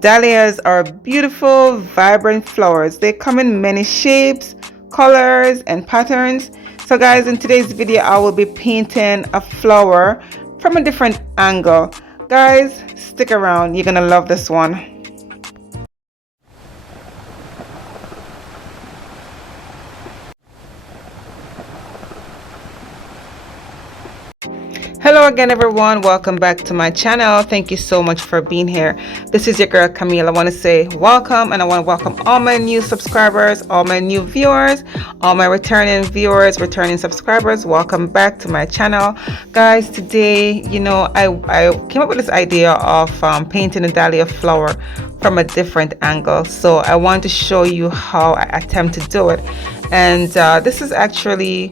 Dahlias are beautiful, vibrant flowers. They come in many shapes, colors, and patterns. So guys, in today's video, I will be painting a flower from a different angle. Guys, stick around. You're gonna love this one. Hello again everyone, welcome back to my channel. Thank you so much for being here. This is your girl Camille. I want to say welcome, and I want to welcome all my new subscribers, all my new viewers, all my returning viewers, returning subscribers. Welcome back to my channel. Guys, today I came up with this idea of painting a dahlia flower from a different angle. So I want to show you how I attempt to do it, and this is actually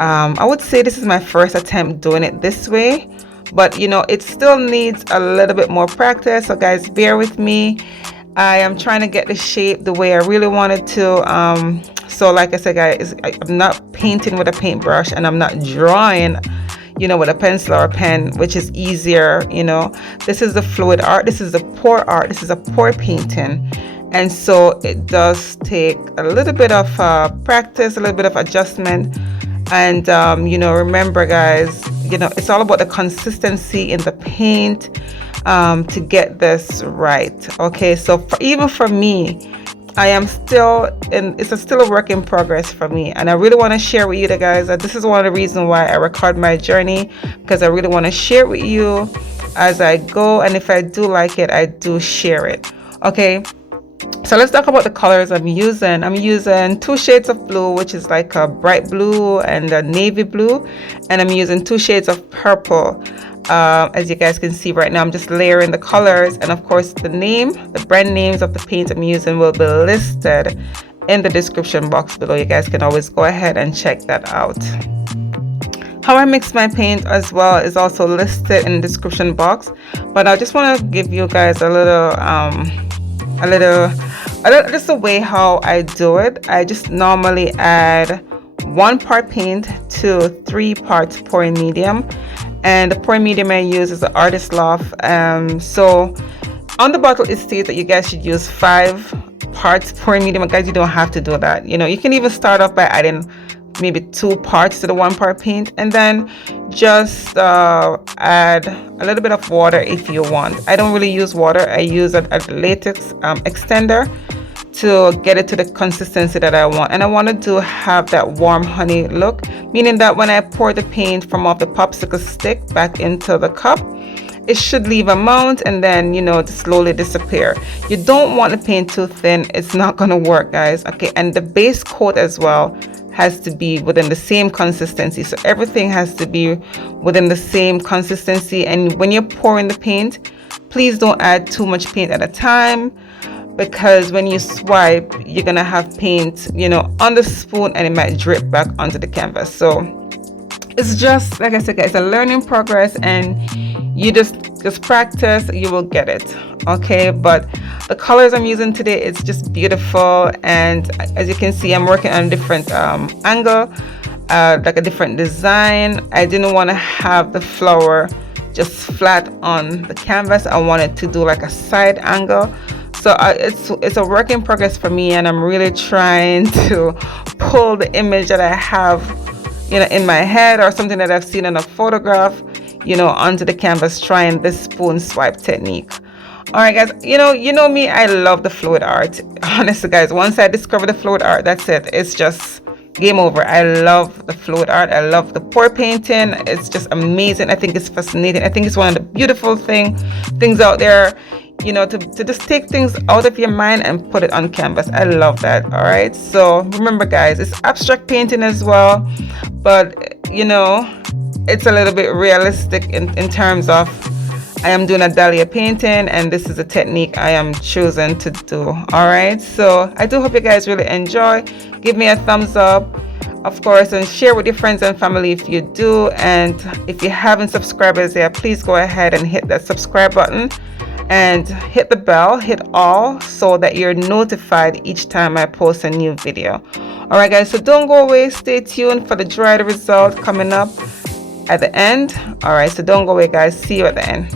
I would say this is my first attempt doing it this way, but it still needs a little bit more practice. So guys, bear with me. I am trying to get the shape the way I really wanted to. So like I said, guys, I'm not painting with a paintbrush, and I'm not drawing with a pencil or a pen, which is easier. This is the fluid art, this is the pour art, this is a pour painting. And so it does take a little bit of practice, a little bit of adjustment. And remember guys, it's all about the consistency in the paint to get this right. Okay, so even for me, I am still it's still a work in progress for me, and I really want to share with you guys that this is one of the reasons why I record my journey, because I really want to share with you as I go, and if I do like it, I do share it. Okay, so let's talk about the colors I'm using. I'm using 2 shades of blue, which is like a bright blue and a navy blue, and I'm using 2 shades of purple. As you guys can see right now, I'm just layering the colors, and of course the brand names of the paint I'm using will be listed in the description box below. You guys can always go ahead and check that out. How I mix my paint as well is also listed in the description box, but I just want to give you guys a little just the way how I do it. I just normally add 1 part paint to 3 parts pouring medium, and the pouring medium I use is the Artist Loft. So on the bottle it states that you guys should use 5 parts pouring medium. Guys, you don't have to do that. You can even start off by adding maybe 2 parts to the 1 part paint, and then just add a little bit of water if you want. I don't really use water. I use a latex extender to get it to the consistency that I want, and I wanted to have that warm honey look, meaning that when I pour the paint from off the popsicle stick back into the cup, it should leave a mount and then slowly disappear. You don't want the paint too thin. It's not going to work, guys. Okay, and the base coat as well has to be within the same consistency. So everything has to be within the same consistency, and when you're pouring the paint, please don't add too much paint at a time, because when you swipe, you're gonna have paint on the spoon, and it might drip back onto the canvas. So it's just like I said, guys, it's a learning progress, and you just practice, you will get it. Okay, but the colors I'm using today, it's just beautiful, and as you can see, I'm working on a different angle, like a different design. I didn't want to have the flower just flat on the canvas. I wanted to do like a side angle. So it's a work in progress for me, and I'm really trying to pull the image that I have in my head, or something that I've seen in a photograph, onto the canvas, trying this spoon swipe technique. All right, guys, you know me, I love the fluid art. Honestly, guys, once I discover the fluid art, that's it. It's just game over. I love the fluid art. I love the pour painting. It's just amazing. I think it's fascinating. I think it's one of the beautiful things out there, to just take things out of your mind and put it on canvas. I love that. All right, so remember, guys, it's abstract painting as well, but it's a little bit realistic in terms of I am doing a dahlia painting, and this is a technique I am choosing to do. All right, so I do hope you guys really enjoy. Give me a thumbs up, of course, and share with your friends and family if you do. And if you haven't subscribed as yet, please go ahead and hit that subscribe button and hit the bell, hit all, so that you're notified each time I post a new video. All right, guys, so don't go away. Stay tuned for the dried result coming up at the end. All right, so don't go away, guys. See you at the end.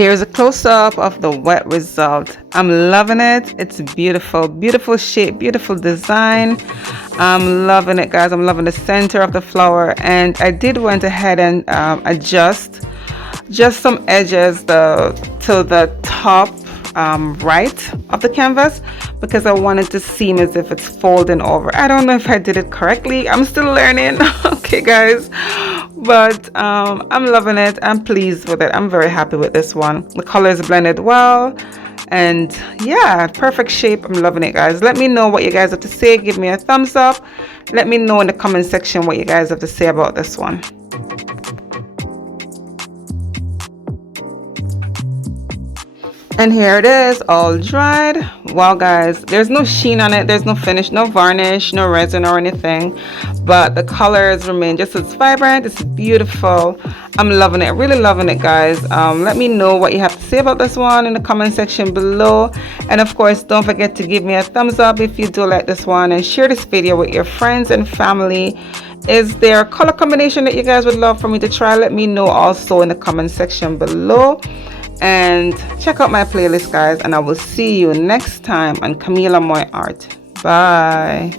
Here's a close-up of the wet result. I'm loving it. It's beautiful, beautiful shape, beautiful design. I'm loving it, guys. I'm loving the center of the flower, and I did went ahead and adjust just some edges to the top right of the canvas, because I wanted to seem as if it's folding over. I don't know if I did it correctly. I'm still learning. Okay, guys, but I'm loving it. I'm pleased with it. I'm very happy with this one. The colors blended well, and yeah, perfect shape. I'm loving it, guys. Let me know what you guys have to say. Give me a thumbs up. Let me know in the comment section what you guys have to say about this one. And here it is, all dried. Wow, guys, there's no sheen on it, there's no finish, no varnish, no resin or anything, but the colors remain just as vibrant. It's beautiful. I'm loving it, really loving it, guys. Let me know what you have to say about this one in the comment section below, and of course, don't forget to give me a thumbs up if you do like this one, and share this video with your friends and family. Is there a color combination that you guys would love for me to try? Let me know also in the comment section below. And check out my playlist, guys, and I will see you next time on Camila Moy Art. Bye.